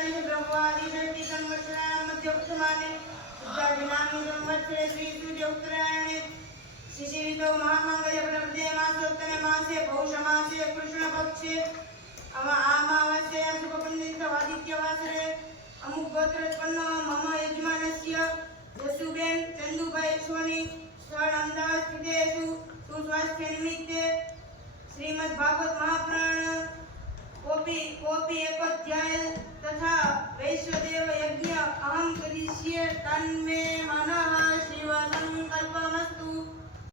वर्षाणि ब्रह्मादिषष्टि संवत्सराणां मध्ये उत्तमाने शुद्धादिनानि संवत्सरे श्रीसूर्य उत्तरायणे शिशिरितो महामङ्गलप्रदे मासोत्तरे मासे पौषमासे कृष्णपक्षे अमावास्यायां शुभपुण्यवादित्यवासरे अमुक गोत्रोत्पन्नो मम यजमानस्य जसुबेन चंदुभाई सोनी स्थळ अमदावाद स्थितेषु सुस्वास्थ्य निमित्ते श्रीमद् भागवत महापुराण कोपि एकोध्याय तथा वैश्वदेव यज्ञ अहं करिष्ये तन्मे मनः